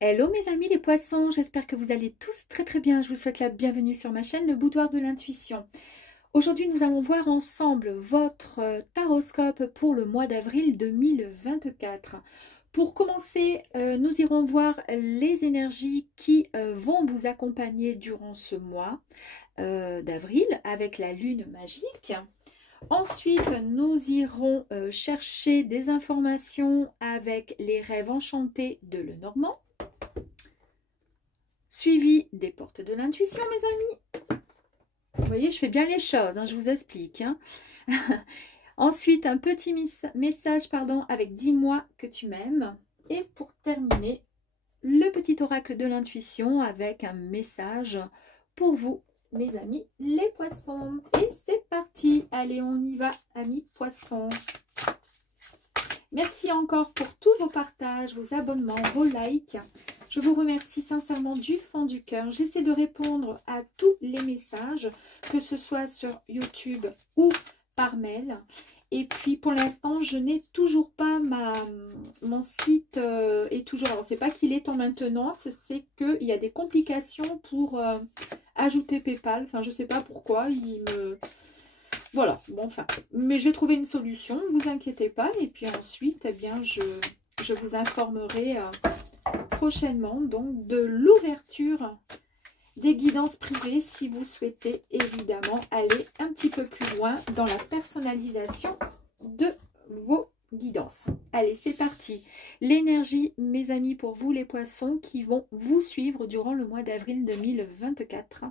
Hello mes amis les poissons, j'espère que vous allez tous très très bien. Je vous souhaite la bienvenue sur ma chaîne, le Boudoir de l'Intuition. Aujourd'hui, nous allons voir ensemble votre taroscope pour le mois d'avril 2024. Pour commencer, nous irons voir les énergies qui vont vous accompagner durant ce mois d'avril avec la lune magique. Ensuite, nous irons chercher des informations avec les rêves enchantés de Lenormand, suivi des portes de l'intuition, mes amis. Vous voyez, je fais bien les choses, hein, je vous explique. Hein. Ensuite, un petit message avec « Dis-moi que tu m'aimes ». Et pour terminer, le petit oracle de l'intuition avec un message pour vous, mes amis les poissons. Et c'est parti. Allez, on y va, amis poissons. Merci encore pour tous vos partages, vos abonnements, vos likes. Je vous remercie sincèrement du fond du cœur. J'essaie de répondre à tous les messages, que ce soit sur YouTube ou par mail. Et puis pour l'instant, je n'ai toujours pas mon site est toujours. Alors c'est pas qu'il est en maintenance, c'est qu'il y a des complications pour ajouter PayPal. Enfin, je sais pas pourquoi. Voilà, bon, enfin, mais je vais trouver une solution, ne vous inquiétez pas. Et puis ensuite, eh bien, je vous informerai prochainement donc de l'ouverture des guidances privées si vous souhaitez évidemment aller un petit peu plus loin dans la personnalisation de vos guidances. Allez, c'est parti. L'énergie, mes amis, pour vous les poissons qui vont vous suivre durant le mois d'avril 2024.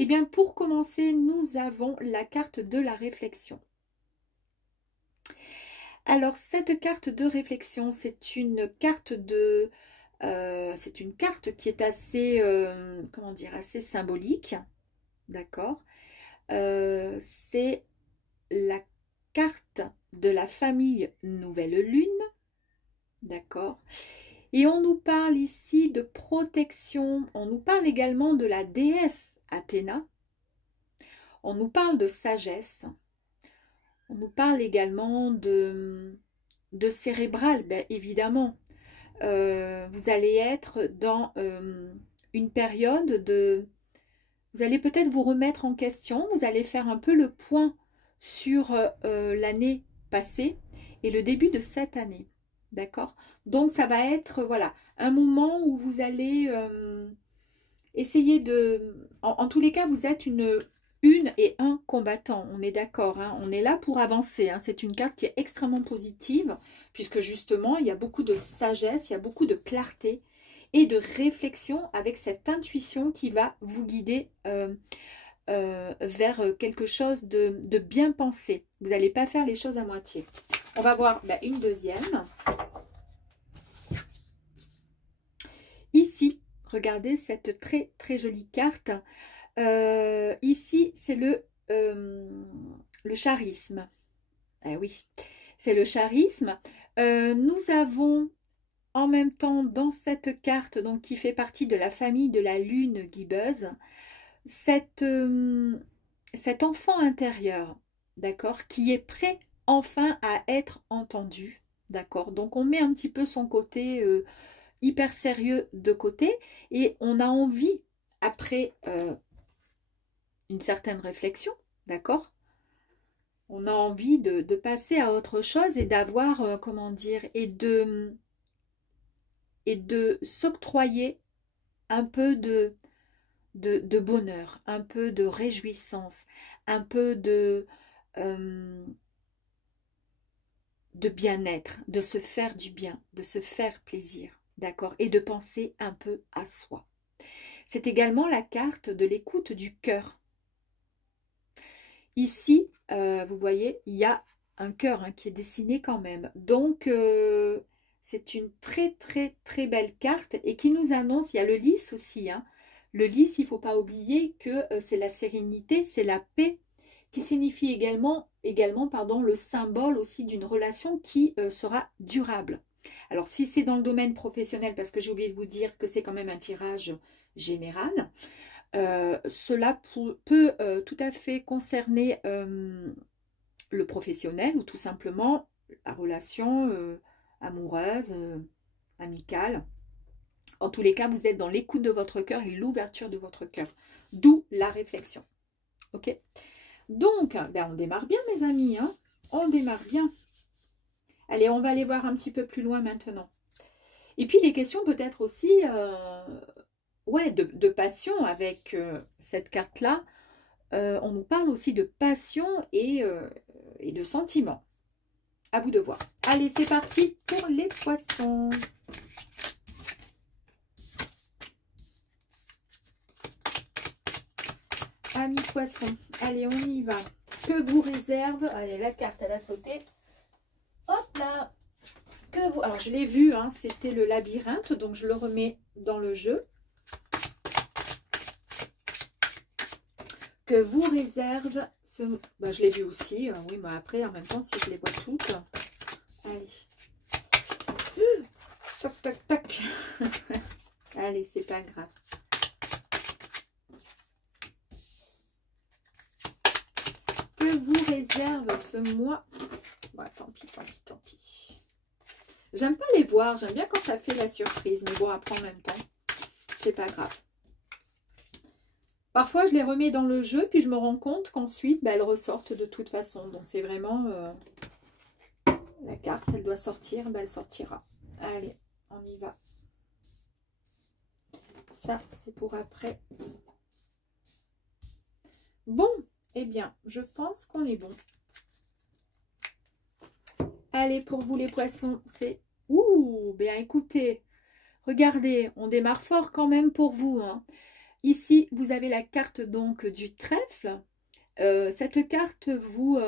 Eh bien, pour commencer, nous avons la carte de la réflexion. Alors, cette carte de réflexion, c'est une carte qui est assez, comment dire, assez symbolique, d'accord. C'est la carte de la famille Nouvelle Lune, d'accord. Et on nous parle ici de protection, on nous parle également de la déesse Athéna, on nous parle de sagesse, on nous parle également de cérébral, bien évidemment. Vous allez être dans une période de... Vous allez peut-être vous remettre en question, vous allez faire un peu le point sur l'année passée et le début de cette année. D'accord? Donc ça va être voilà, un moment où vous allez essayer de... En tous les cas, vous êtes une et un combattant, on est d'accord, hein, on est là pour avancer, hein. C'est une carte qui est extrêmement positive, puisque justement, il y a beaucoup de sagesse, il y a beaucoup de clarté et de réflexion avec cette intuition qui va vous guider vers quelque chose de bien pensé. Vous n'allez pas faire les choses à moitié. On va voir une deuxième. Ici, regardez cette très très jolie carte. Ici, c'est le charisme. Ah oui, c'est le charisme. Nous avons en même temps dans cette carte, donc qui fait partie de la famille de la lune gibbeuse, cet enfant intérieur, d'accord, qui est prêt enfin à être entendu, d'accord. Donc on met un petit peu son côté hyper sérieux de côté et on a envie, après une certaine réflexion, d'accord, on a envie de passer à autre chose et d'avoir, comment dire, et de s'octroyer un peu de bonheur, un peu de réjouissance, un peu de bien-être, de se faire du bien, de se faire plaisir, d'accord, et de penser un peu à soi. C'est également la carte de l'écoute du cœur. Ici, vous voyez, il y a un cœur qui est dessiné quand même. Donc, c'est une très, très, très belle carte et qui nous annonce, il y a le lys aussi. Hein. Le lys, il ne faut pas oublier que c'est la sérénité, c'est la paix, qui signifie également le symbole aussi d'une relation qui sera durable. Alors, si c'est dans le domaine professionnel, parce que j'ai oublié de vous dire que c'est quand même un tirage général, cela peut tout à fait concerner le professionnel ou tout simplement la relation amoureuse, amicale. En tous les cas, vous êtes dans l'écoute de votre cœur et l'ouverture de votre cœur. D'où la réflexion. Ok? Donc, ben on démarre bien, mes amis. Hein, on démarre bien. Allez, on va aller voir un petit peu plus loin maintenant. Et puis, les questions peut-être aussi ouais, de passion avec cette carte-là. On nous parle aussi de passion et de sentiments. À vous de voir. Allez, c'est parti pour les poissons. Amis poissons, allez, on y va. Que vous réserve, allez, la carte, elle a sauté. Hop là. Que vous, alors, je l'ai vu, hein, c'était le labyrinthe, donc je le remets dans le jeu. Que vous réserve ce... Ben, je l'ai vu aussi, oui, mais après, en même temps, si je les vois toutes. Allez. Toc, toc, toc. Allez, c'est pas grave. Que vous réserve ce mois? Bon, tant pis, tant pis, tant pis. J'aime pas les voir, j'aime bien quand ça fait la surprise, mais bon, après, en même temps, c'est pas grave. Parfois, je les remets dans le jeu, puis je me rends compte qu'ensuite, ben, elles ressortent de toute façon. Donc, c'est vraiment... la carte, elle doit sortir, ben, elle sortira. Allez, on y va. Ça, c'est pour après. Bon, eh bien, je pense qu'on est bon. Allez, pour vous les poissons, c'est... Ouh, bien écoutez, regardez, on démarre fort quand même pour vous, hein. Ici, vous avez la carte donc du trèfle. Cette carte vous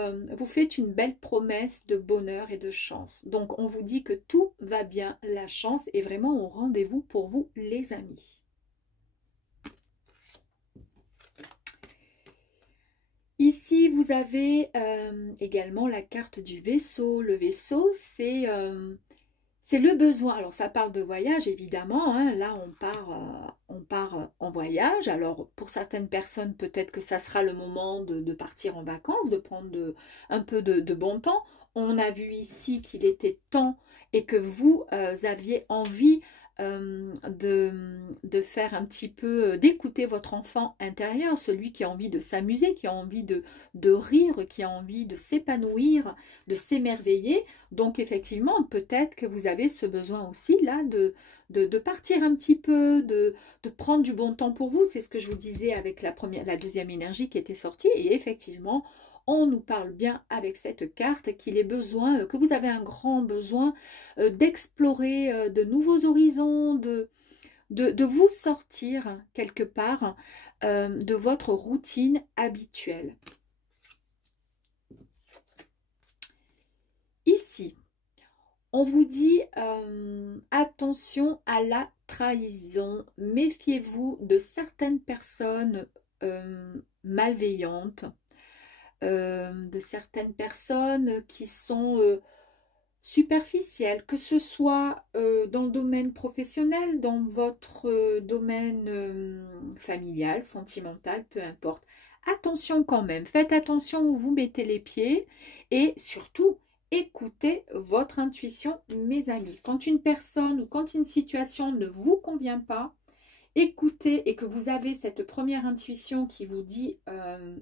fait une belle promesse de bonheur et de chance. Donc, on vous dit que tout va bien, la chance est vraiment au rendez-vous pour vous, les amis. Ici, vous avez également la carte du vaisseau. Le vaisseau, c'est le besoin. Alors, ça parle de voyage, évidemment. Hein. Là, on part en voyage. Alors, pour certaines personnes, peut-être que ça sera le moment de partir en vacances, de prendre un peu de bon temps. On a vu ici qu'il était temps et que vous aviez envie de faire un petit peu, d'écouter votre enfant intérieur, celui qui a envie de s'amuser, qui a envie de rire, qui a envie de s'épanouir, de s'émerveiller. Donc effectivement, peut-être que vous avez ce besoin aussi là de partir un petit peu, de prendre du bon temps pour vous. C'est ce que je vous disais avec la deuxième énergie qui était sortie. Et effectivement, on nous parle bien avec cette carte qu'il est besoin, que vous avez un grand besoin d'explorer de nouveaux horizons, de vous sortir quelque part de votre routine habituelle. Ici, on vous dit attention à la trahison. Méfiez-vous de certaines personnes malveillantes, de certaines personnes qui sont superficielles, que ce soit dans le domaine professionnel, dans votre domaine familial, sentimental, peu importe. Attention quand même, faites attention où vous mettez les pieds et surtout, écoutez votre intuition, mes amis. Quand une personne ou quand une situation ne vous convient pas, écoutez et que vous avez cette première intuition qui vous dit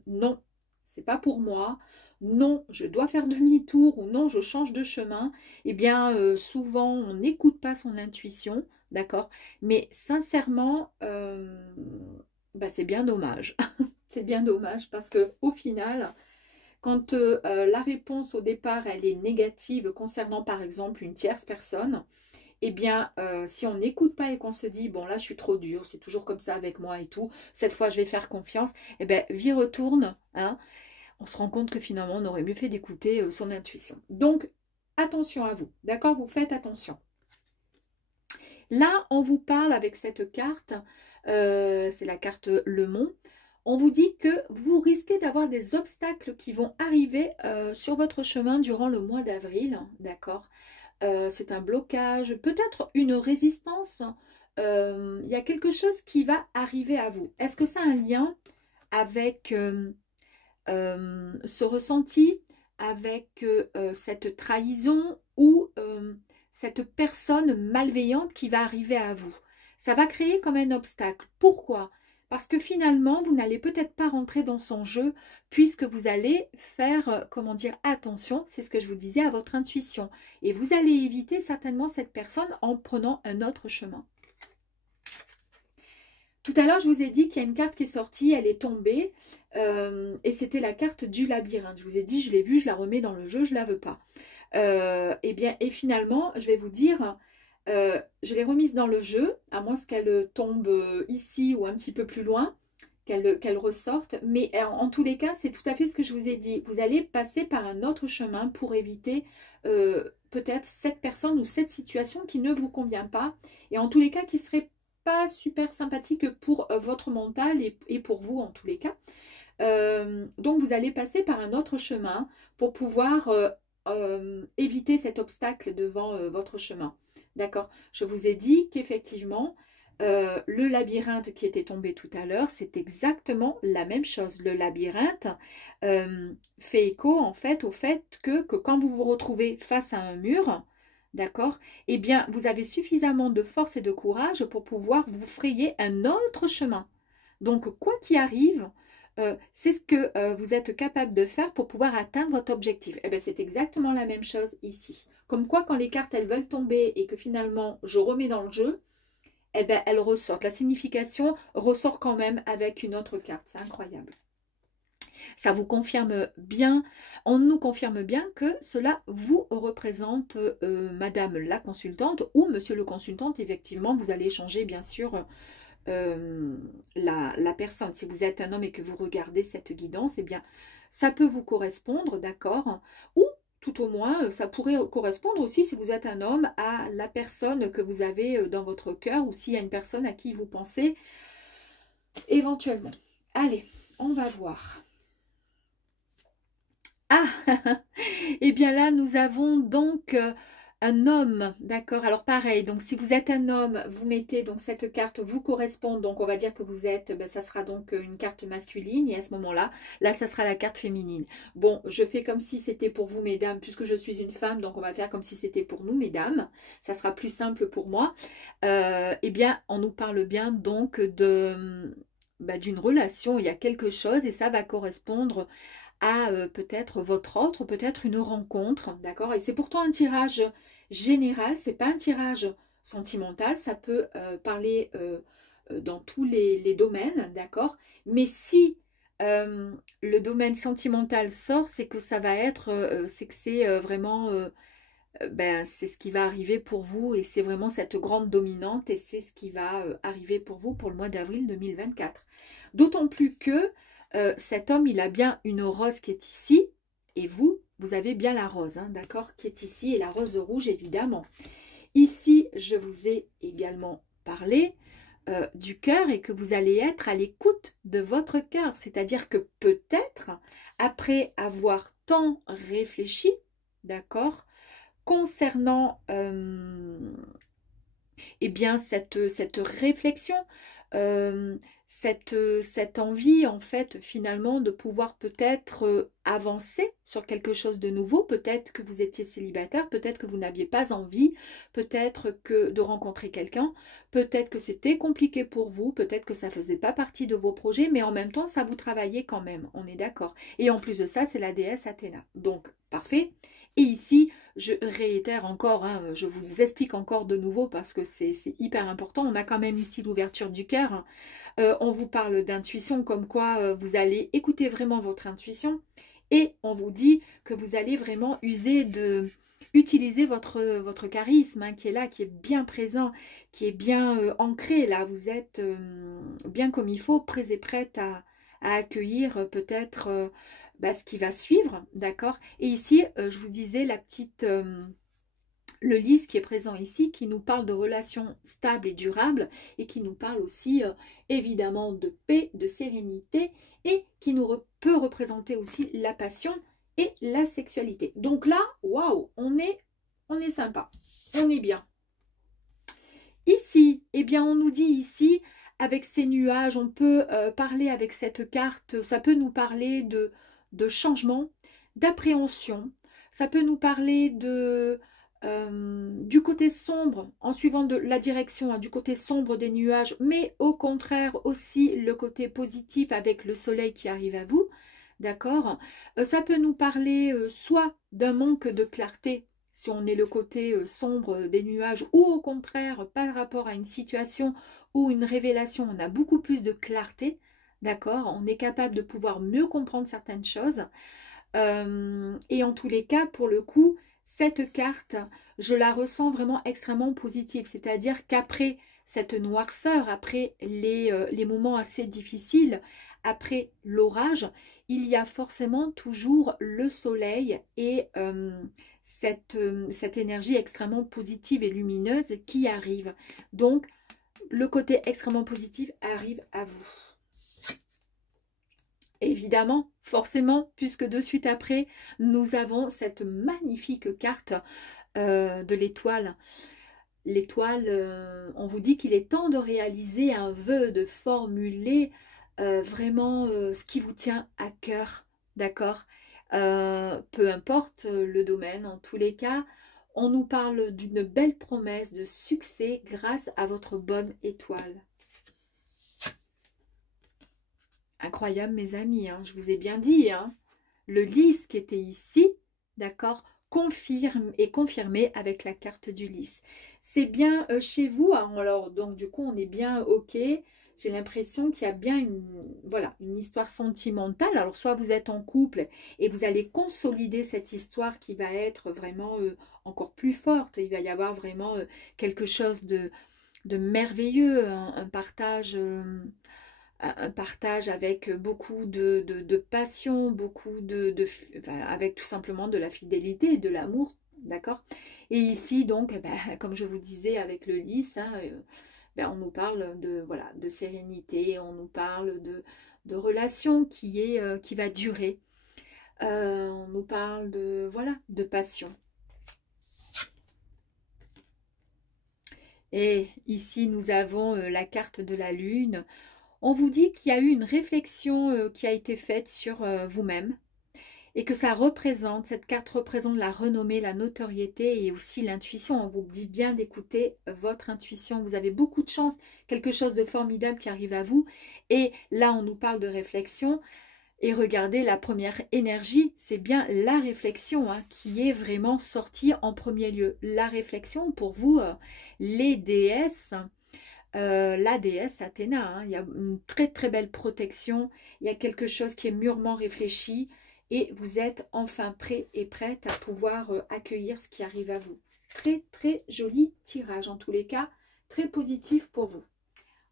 non, c'est pas pour moi, non, je dois faire demi-tour ou non, je change de chemin, eh bien, souvent, on n'écoute pas son intuition, d'accord? Mais sincèrement, bah, c'est bien dommage. C'est bien dommage parce que au final, quand la réponse au départ, elle est négative concernant par exemple une tierce personne, eh bien, si on n'écoute pas et qu'on se dit, bon là, je suis trop dur, c'est toujours comme ça avec moi et tout, cette fois, je vais faire confiance, eh bien, vie retourne, hein, on se rend compte que finalement, on aurait mieux fait d'écouter son intuition. Donc, attention à vous, d'accord? Vous faites attention. Là, on vous parle avec cette carte, c'est la carte Le Mont. On vous dit que vous risquez d'avoir des obstacles qui vont arriver sur votre chemin durant le mois d'avril, d'accord? C'est un blocage, peut-être une résistance. Il y a quelque chose qui va arriver à vous. Est-ce que ça a un lien avec ce ressenti, avec cette trahison ou cette personne malveillante qui va arriver à vous? ça va créer comme un obstacle. Pourquoi? Parce que finalement, vous n'allez peut-être pas rentrer dans son jeu puisque vous allez faire, comment dire, attention, c'est ce que je vous disais, à votre intuition. Et vous allez éviter certainement cette personne en prenant un autre chemin. Tout à l'heure, je vous ai dit qu'il y a une carte qui est sortie, elle est tombée, et c'était la carte du labyrinthe. Je vous ai dit, je l'ai vue, je la remets dans le jeu, je ne la veux pas. Et finalement, je vais vous dire, je l'ai remise dans le jeu, à moins qu'elle tombe ici ou un petit peu plus loin, qu'elle ressorte. Mais en tous les cas, c'est tout à fait ce que je vous ai dit. Vous allez passer par un autre chemin pour éviter peut-être cette personne ou cette situation qui ne vous convient pas. Et en tous les cas, qui serait pas super sympathique pour votre mental et pour vous en tous les cas. Donc vous allez passer par un autre chemin pour pouvoir éviter cet obstacle devant votre chemin. D'accord? Je vous ai dit qu'effectivement, le labyrinthe qui était tombé tout à l'heure, c'est exactement la même chose. Le labyrinthe fait écho en fait au fait que quand vous vous retrouvez face à un mur, d'accord, eh bien, vous avez suffisamment de force et de courage pour pouvoir vous frayer un autre chemin. Donc, quoi qu'il arrive, c'est ce que vous êtes capable de faire pour pouvoir atteindre votre objectif. Eh bien, c'est exactement la même chose ici. Comme quoi, quand les cartes, elles veulent tomber et que finalement, je remets dans le jeu, eh bien, elles ressortent. La signification ressort quand même avec une autre carte. C'est incroyable. Ça vous confirme bien, on nous confirme bien que cela vous représente madame la consultante ou monsieur le consultant. Effectivement, vous allez échanger bien sûr la personne. Si vous êtes un homme et que vous regardez cette guidance, eh bien, ça peut vous correspondre, d'accord? Ou tout au moins, ça pourrait correspondre aussi, si vous êtes un homme, à la personne que vous avez dans votre cœur ou s'il y a une personne à qui vous pensez éventuellement. Allez, on va voir. Ah, et bien là, nous avons donc un homme, d'accord? Alors pareil, donc si vous êtes un homme, vous mettez donc cette carte vous correspond, donc on va dire que vous êtes, ben, ça sera donc une carte masculine, et à ce moment-là, là, ça sera la carte féminine. Bon, je fais comme si c'était pour vous, mesdames, puisque je suis une femme, donc on va faire comme si c'était pour nous, mesdames. Ça sera plus simple pour moi. Eh bien, on nous parle bien donc de d'une relation, il y a quelque chose, et ça va correspondre à peut-être votre autre, peut-être une rencontre, d'accord? Et c'est pourtant un tirage général, c'est pas un tirage sentimental, ça peut parler dans tous les domaines, d'accord? Mais si le domaine sentimental sort, c'est que ça va être, c'est que c'est vraiment, ben, c'est ce qui va arriver pour vous et c'est vraiment cette grande dominante et c'est ce qui va arriver pour vous pour le mois d'avril 2024. D'autant plus que cet homme, il a bien une rose qui est ici, et vous, vous avez bien la rose, hein, d'accord, qui est ici, et la rose rouge, évidemment. Ici, je vous ai également parlé du cœur et que vous allez être à l'écoute de votre cœur. C'est-à-dire que peut-être, après avoir tant réfléchi, d'accord, concernant eh bien, cette réflexion, cette envie, en fait, finalement, de pouvoir peut-être avancer sur quelque chose de nouveau. Peut-être que vous étiez célibataire, peut-être que vous n'aviez pas envie, peut-être que de rencontrer quelqu'un, peut-être que c'était compliqué pour vous, peut-être que ça ne faisait pas partie de vos projets, mais en même temps, ça vous travaillait quand même, on est d'accord. Et en plus de ça, c'est la déesse Athéna. Donc, parfait. Et ici, je réitère encore, hein, je vous explique encore de nouveau parce que c'est hyper important. On a quand même ici l'ouverture du cœur. On vous parle d'intuition, comme quoi vous allez écouter vraiment votre intuition. Et on vous dit que vous allez vraiment utiliser votre charisme, hein, qui est là, qui est bien présent, qui est bien ancré. Là, vous êtes bien comme il faut, prêts et prêtes à accueillir peut-être ce qui va suivre, d'accord? Et ici, je vous disais le lys qui est présent ici, qui nous parle de relations stables et durables, et qui nous parle aussi évidemment de paix, de sérénité, et qui peut représenter aussi la passion et la sexualité. Donc là, waouh, on est sympa, on est bien. Ici, eh bien, on nous dit ici, avec ces nuages, on peut parler avec cette carte, ça peut nous parler de changement, d'appréhension, ça peut nous parler de du côté sombre, en suivant la direction, hein, du côté sombre des nuages, mais au contraire aussi le côté positif avec le soleil qui arrive à vous, d'accord? Ça peut nous parler soit d'un manque de clarté, si on est le côté sombre des nuages, ou au contraire par rapport à une situation ou une révélation, on a beaucoup plus de clarté, d'accord? On est capable de pouvoir mieux comprendre certaines choses. Et en tous les cas, pour le coup, cette carte, je la ressens vraiment extrêmement positive. C'est-à-dire qu'après cette noirceur, après les moments assez difficiles, après l'orage, il y a forcément toujours le soleil et cette énergie extrêmement positive et lumineuse qui arrive. Donc, le côté extrêmement positif arrive à vous. Évidemment, forcément, puisque de suite après, nous avons cette magnifique carte de l'étoile. L'étoile, on vous dit qu'il est temps de réaliser un vœu, de formuler vraiment ce qui vous tient à cœur, d'accord? Peu importe le domaine, en tous les cas, on nous parle d'une belle promesse de succès grâce à votre bonne étoile. Incroyable, mes amis, hein, je vous ai bien dit, hein, le lys qui était ici, d'accord, confirme et confirmé avec la carte du lys. C'est bien chez vous, hein, alors donc du coup on est bien ok. J'ai l'impression qu'il y a bien voilà, une histoire sentimentale. Alors soit vous êtes en couple et vous allez consolider cette histoire qui va être vraiment encore plus forte. Il va y avoir vraiment quelque chose de merveilleux, un partage. Un partage avec beaucoup de passion, beaucoup enfin, avec tout simplement de la fidélité et de l'amour, d'accord? Et ici, donc, comme je vous disais avec le lys, hein, on nous parle de, voilà, de sérénité, on nous parle de relation qui va durer, on nous parle de, voilà, de passion. Et ici, nous avons la carte de la lune. On vous dit qu'il y a eu une réflexion qui a été faite sur vous-même et que ça représente, cette carte représente la renommée, la notoriété et aussi l'intuition. On vous dit bien d'écouter votre intuition. Vous avez beaucoup de chance, quelque chose de formidable qui arrive à vous. Et là, on nous parle de réflexion. Et regardez, la première énergie, c'est bien la réflexion hein, qui est vraiment sortie en premier lieu. La réflexion, pour vous, les déesses... la déesse Athéna, hein, il y a une très très belle protection, il y a quelque chose qui est mûrement réfléchi et vous êtes enfin prêt et prête à pouvoir accueillir ce qui arrive à vous. Très très joli tirage en tous les cas, très positif pour vous.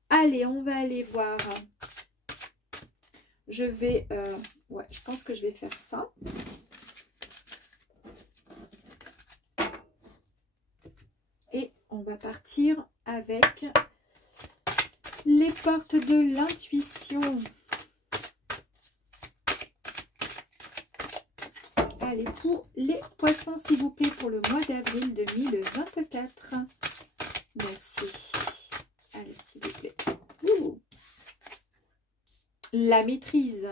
Allez, on va aller voir. Je vais, ouais, je pense que je vais faire ça. Et on va partir avec les portes de l'intuition. Allez, pour les poissons, s'il vous plaît, pour le mois d'avril 2024. Merci. Allez, s'il vous plaît. Ouh. La maîtrise.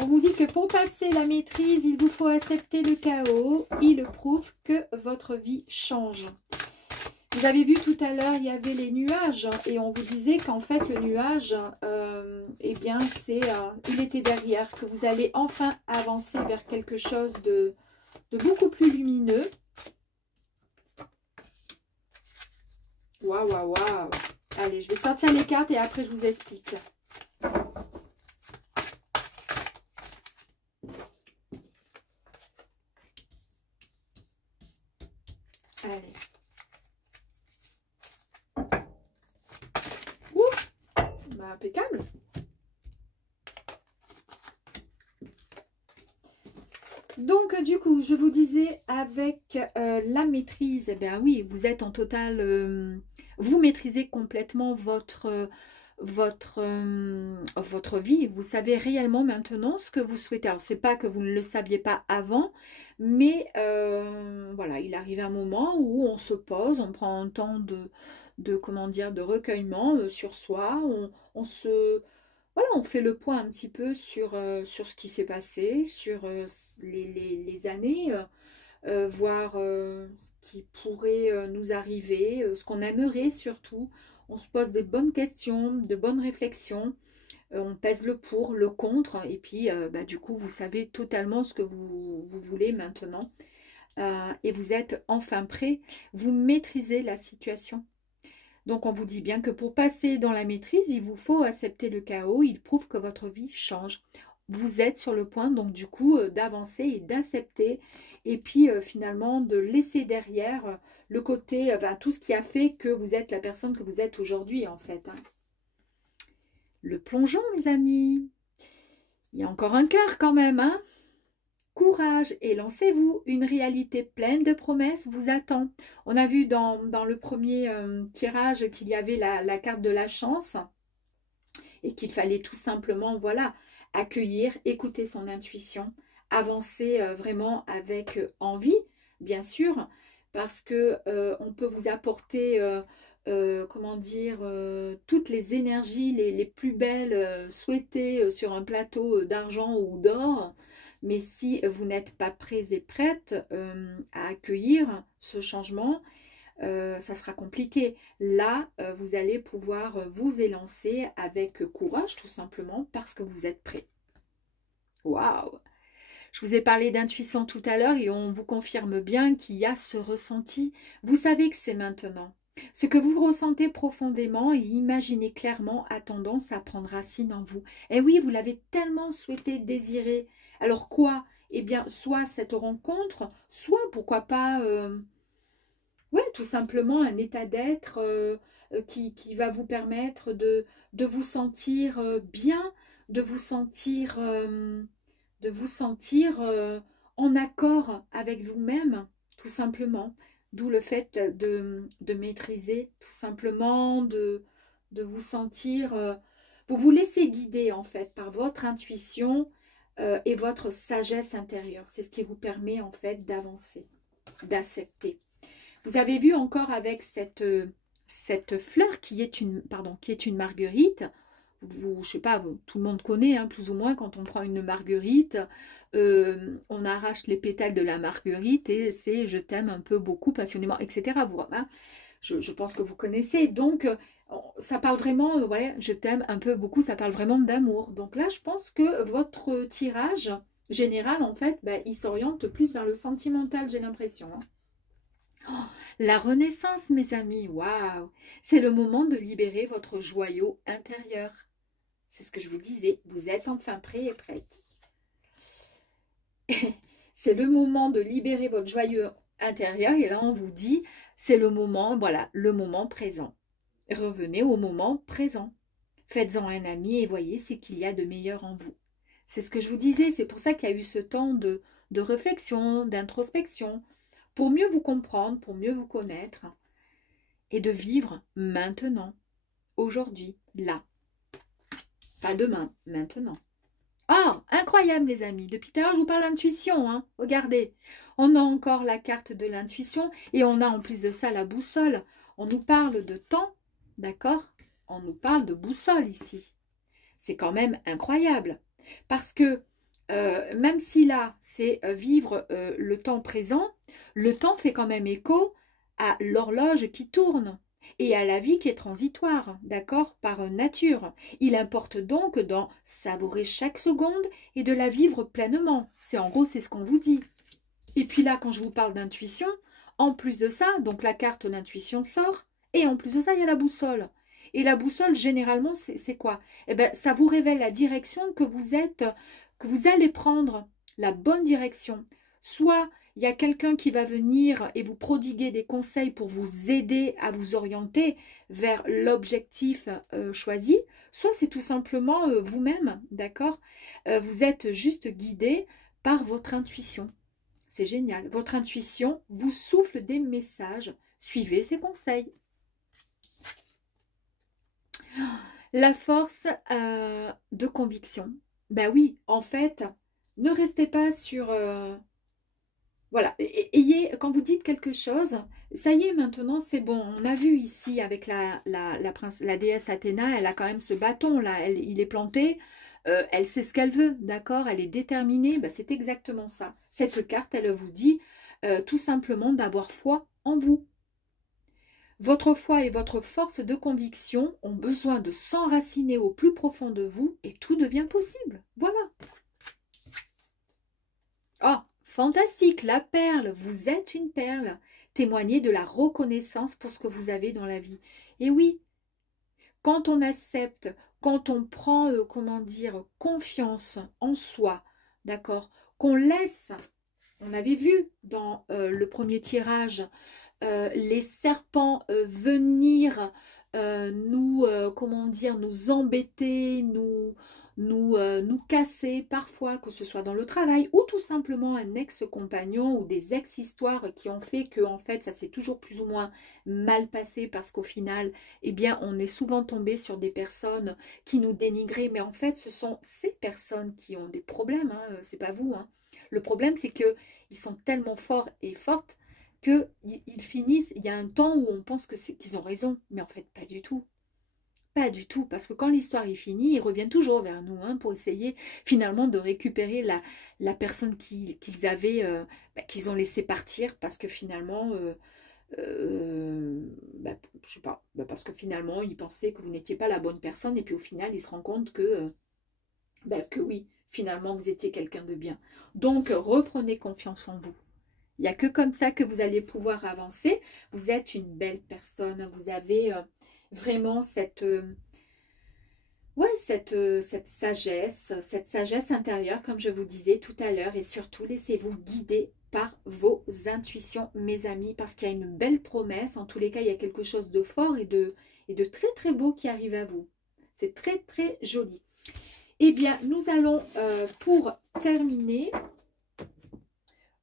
On vous dit que pour passer la maîtrise, il vous faut accepter le chaos. Il prouve que votre vie change. Vous avez vu tout à l'heure, il y avait les nuages et on vous disait qu'en fait le nuage, eh bien il était derrière, que vous allez enfin avancer vers quelque chose de beaucoup plus lumineux. Waouh, waouh, waouh. Allez, je vais sortir les cartes et après je vous explique. Allez. Impeccable. Donc du coup, je vous disais avec la maîtrise, eh bien oui, vous êtes en total, vous maîtrisez complètement votre vie. Vous savez réellement maintenant ce que vous souhaitez. Alors, c'est pas que vous ne le saviez pas avant, mais voilà, il arrive un moment où on se pose, on prend un temps comment dire, de recueillement sur soi, on se... Voilà, on fait le point un petit peu sur ce qui s'est passé, sur les années voir ce qui pourrait nous arriver, ce qu'on aimerait surtout. On se pose des bonnes questions, de bonnes réflexions. On pèse le pour, le contre. Et puis, bah, du coup, vous savez totalement ce que vous voulez maintenant. Et vous êtes enfin prêt. Vous maîtrisez la situation. Donc, on vous dit bien que pour passer dans la maîtrise, il vous faut accepter le chaos. Il prouve que votre vie change. Vous êtes sur le point, donc du coup, d'avancer et d'accepter. Et puis, finalement, de laisser derrière le côté, tout ce qui a fait que vous êtes la personne que vous êtes aujourd'hui, en fait. Hein. Le plongeon, mes amis. Il y a encore un cœur quand même, hein. Courage et lancez-vous, une réalité pleine de promesses vous attend. On a vu dans le premier tirage qu'il y avait la carte de la chance et qu'il fallait tout simplement, voilà, accueillir, écouter son intuition, avancer vraiment avec envie, bien sûr, parce que on peut vous apporter, comment dire, toutes les énergies les plus belles souhaitées sur un plateau d'argent ou d'or. Mais si vous n'êtes pas prêts et prêtes à accueillir ce changement, ça sera compliqué. Là, vous allez pouvoir vous élancer avec courage, tout simplement, parce que vous êtes prêts. Waouh! Je vous ai parlé d'intuition tout à l'heure et on vous confirme bien qu'il y a ce ressenti. Vous savez que c'est maintenant. Ce que vous ressentez profondément et imaginez clairement a tendance à prendre racine en vous. Et oui, vous l'avez tellement souhaité, désiré. Alors quoi? Eh bien, soit cette rencontre, soit pourquoi pas, ouais, tout simplement un état d'être qui va vous permettre de vous sentir bien, de vous sentir, en accord avec vous-même, tout simplement. D'où le fait de maîtriser, tout simplement, de vous sentir... vous vous laissez guider, en fait, par votre intuition et votre sagesse intérieure. C'est ce qui vous permet, en fait, d'avancer, d'accepter. Vous avez vu encore avec cette fleur qui est une marguerite. Je sais pas, tout le monde connaît, hein, plus ou moins, quand on prend une marguerite, on arrache les pétales de la marguerite et c'est « je t'aime un peu, beaucoup, passionnément », etc. Hein, je pense que vous connaissez. Donc, ça parle vraiment, voilà, « je t'aime un peu, beaucoup », ça parle vraiment d'amour. Donc là, je pense que votre tirage général, en fait, il s'oriente plus vers le sentimental, j'ai l'impression. Hein. Oh, la renaissance, mes amis, waouh! C'est le moment de libérer votre joyau intérieur. C'est ce que je vous disais, vous êtes enfin prêts et prêtes. C'est le moment de libérer votre joyau intérieur et là on vous dit, c'est le moment, voilà, le moment présent. Revenez au moment présent. Faites-en un ami et voyez ce qu'il y a de meilleur en vous. C'est ce que je vous disais, c'est pour ça qu'il y a eu ce temps de réflexion, d'introspection, pour mieux vous comprendre, pour mieux vous connaître et de vivre maintenant, aujourd'hui, là. Pas demain, maintenant. Oh, incroyable les amis. Depuis tout à l'heure, je vous parle d'intuition. Hein. Regardez, on a encore la carte de l'intuition et on a en plus de ça la boussole. On nous parle de temps, d'accord? On nous parle de boussole ici. C'est quand même incroyable. Parce que même si là, c'est vivre le temps présent, le temps fait quand même écho à l'horloge qui tourne. Et à la vie qui est transitoire, d'accord, par nature. Il importe donc d'en savourer chaque seconde et de la vivre pleinement. C'est en gros, c'est ce qu'on vous dit. Et puis là, quand je vous parle d'intuition, en plus de ça, donc la carte l'intuition sort, et en plus de ça, il y a la boussole. Et la boussole, généralement, c'est quoi? Eh bien, ça vous révèle la direction que vous allez prendre, la bonne direction. Soit il y a quelqu'un qui va venir et vous prodiguer des conseils pour vous aider à vous orienter vers l'objectif choisi, soit c'est tout simplement vous-même, d'accord? Vous êtes juste guidé par votre intuition. C'est génial. Votre intuition vous souffle des messages. Suivez ses conseils. La force de conviction. Ben oui, en fait, ne restez pas sur... Voilà, quand vous dites quelque chose, ça y est, maintenant, c'est bon. On a vu ici avec la déesse Athéna, elle a quand même ce bâton, là, il est planté. elle sait ce qu'elle veut, d'accord? Elle est déterminée, ben, c'est exactement ça. Cette carte, elle vous dit tout simplement d'avoir foi en vous. Votre foi et votre force de conviction ont besoin de s'enraciner au plus profond de vous et tout devient possible. Voilà. Oh, fantastique, la perle, vous êtes une perle. Témoignez de la reconnaissance pour ce que vous avez dans la vie. Et oui, quand on accepte, quand on prend, comment dire, confiance en soi, d'accord, qu'on laisse, on avait vu dans le premier tirage, les serpents venir comment dire, nous embêter, nous casser parfois, que ce soit dans le travail ou tout simplement un ex-compagnon ou des ex-histoires qui ont fait que en fait ça s'est toujours plus ou moins mal passé parce qu'au final, eh bien, on est souvent tombé sur des personnes qui nous dénigraient, mais en fait ce sont ces personnes qui ont des problèmes, hein, c'est pas vous, hein. Le problème c'est que ils sont tellement forts et fortes qu'ils finissent, il y a un temps où on pense qu'ils ont raison, mais en fait pas du tout. Pas du tout, parce que quand l'histoire est finie, ils reviennent toujours vers nous hein, pour essayer finalement de récupérer la personne qu'ils avaient, qu'ils ont laissé partir, parce que finalement, je sais pas, parce que finalement, ils pensaient que vous n'étiez pas la bonne personne, et puis au final, ils se rendent compte que oui, finalement, vous étiez quelqu'un de bien. Donc, reprenez confiance en vous. Il n'y a que comme ça que vous allez pouvoir avancer. Vous êtes une belle personne. Vous avez vraiment cette sagesse intérieure, comme je vous disais tout à l'heure. Et surtout, laissez-vous guider par vos intuitions, mes amis, parce qu'il y a une belle promesse. En tous les cas, il y a quelque chose de fort et de très, très beau qui arrive à vous. C'est très, très joli. Eh bien, nous allons, pour terminer,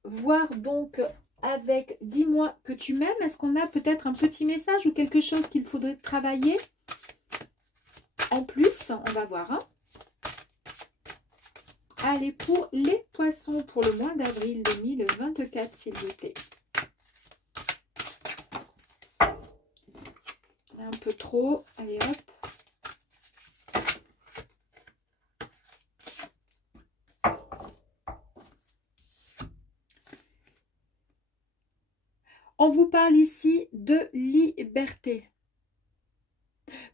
voir donc avec « Dis-moi que tu m'aimes ». Est-ce qu'on a peut-être un petit message ou quelque chose qu'il faudrait travailler en plus? On va voir. Hein. Allez, pour les poissons, pour le mois d'avril 2024, s'il vous plaît. Un peu trop. Allez, hop. On vous parle ici de liberté.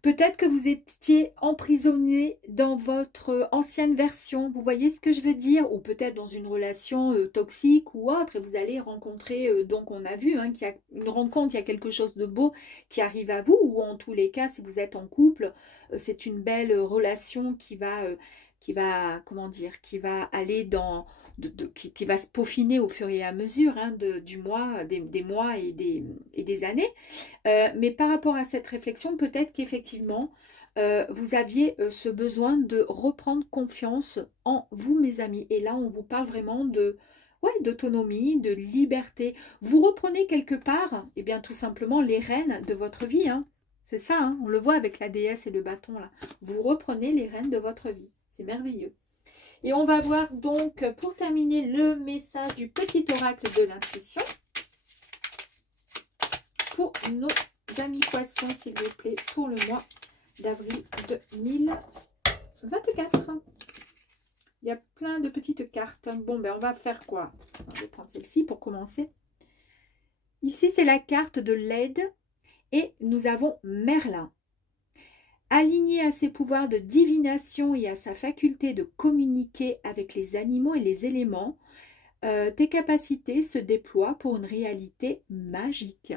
Peut-être que vous étiez emprisonné dans votre ancienne version. Vous voyez ce que je veux dire? Ou peut-être dans une relation toxique ou autre. Et vous allez rencontrer, donc on a vu hein, qu'il y a une rencontre, il y a quelque chose de beau qui arrive à vous. Ou en tous les cas, si vous êtes en couple, c'est une belle relation qui va, comment dire, qui va aller dans... qui va se peaufiner au fur et à mesure hein, des mois et des années. Mais par rapport à cette réflexion, peut-être qu'effectivement, vous aviez ce besoin de reprendre confiance en vous, mes amis. Et là, on vous parle vraiment d'autonomie, de liberté. Vous reprenez quelque part, eh bien, tout simplement, les rênes de votre vie. Hein. C'est ça, hein, on le voit avec la déesse et le bâton, là. Vous reprenez les rênes de votre vie. C'est merveilleux. Et on va voir donc, pour terminer, le message du petit oracle de l'intuition. Pour nos amis poissons, s'il vous plaît, pour le mois d'avril 2024. Il y a plein de petites cartes. Bon, ben on va faire quoi? Je vais prendre celle-ci pour commencer. Ici, c'est la carte de l'aide et nous avons Merlin. Aligné à ses pouvoirs de divination et à sa faculté de communiquer avec les animaux et les éléments, tes capacités se déploient pour une réalité magique.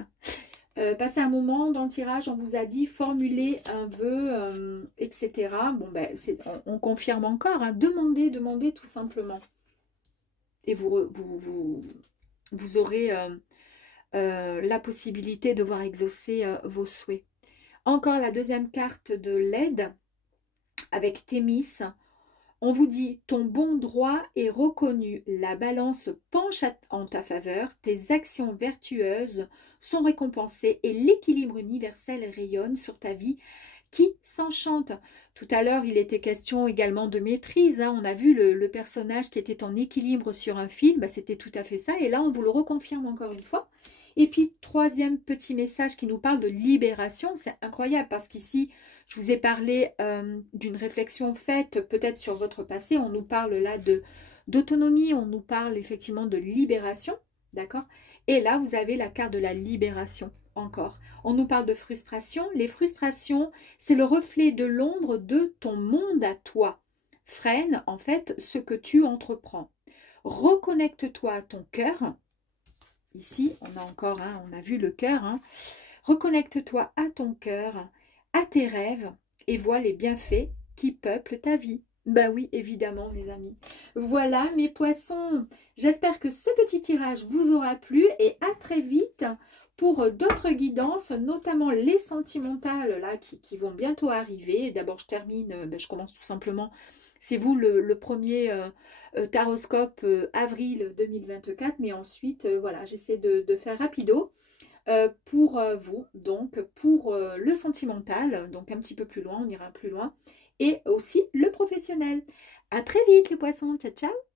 Passé un moment dans le tirage, on vous a dit formuler un vœu, etc. Bon, ben, on confirme encore. Hein, demandez tout simplement. Et vous aurez la possibilité de voir exaucer vos souhaits. Encore la deuxième carte de l'aide avec Thémis. On vous dit, ton bon droit est reconnu, la balance penche en ta faveur, tes actions vertueuses sont récompensées et l'équilibre universel rayonne sur ta vie qui s'enchante. Tout à l'heure, il était question également de maîtrise. Hein. On a vu le personnage qui était en équilibre sur un fil, bah, c'était tout à fait ça. Et là, on vous le reconfirme encore une fois. Et puis, troisième petit message qui nous parle de libération. C'est incroyable parce qu'ici, Je vous ai parlé d'une réflexion faite peut-être sur votre passé. On nous parle là d'autonomie, on nous parle effectivement de libération, d'accord? Et là, vous avez la carte de la libération, encore. On nous parle de frustration. Les frustrations, c'est le reflet de l'ombre de ton monde à toi. Freine, en fait, ce que tu entreprends. Reconnecte-toi à ton cœur. Ici, on a encore, hein, on a vu le cœur. Hein. Reconnecte-toi à ton cœur, à tes rêves, et vois les bienfaits qui peuplent ta vie. Ben oui, évidemment, mes amis. Voilà, mes poissons. J'espère que ce petit tirage vous aura plu et à très vite pour d'autres guidances, notamment les sentimentales là, qui vont bientôt arriver. D'abord, je termine, je commence tout simplement. C'est vous le premier taroscope avril 2024, mais ensuite, voilà, j'essaie de faire rapido. Pour vous, donc pour le sentimental, donc un petit peu plus loin, on ira plus loin, et aussi le professionnel. À très vite les poissons, ciao ciao!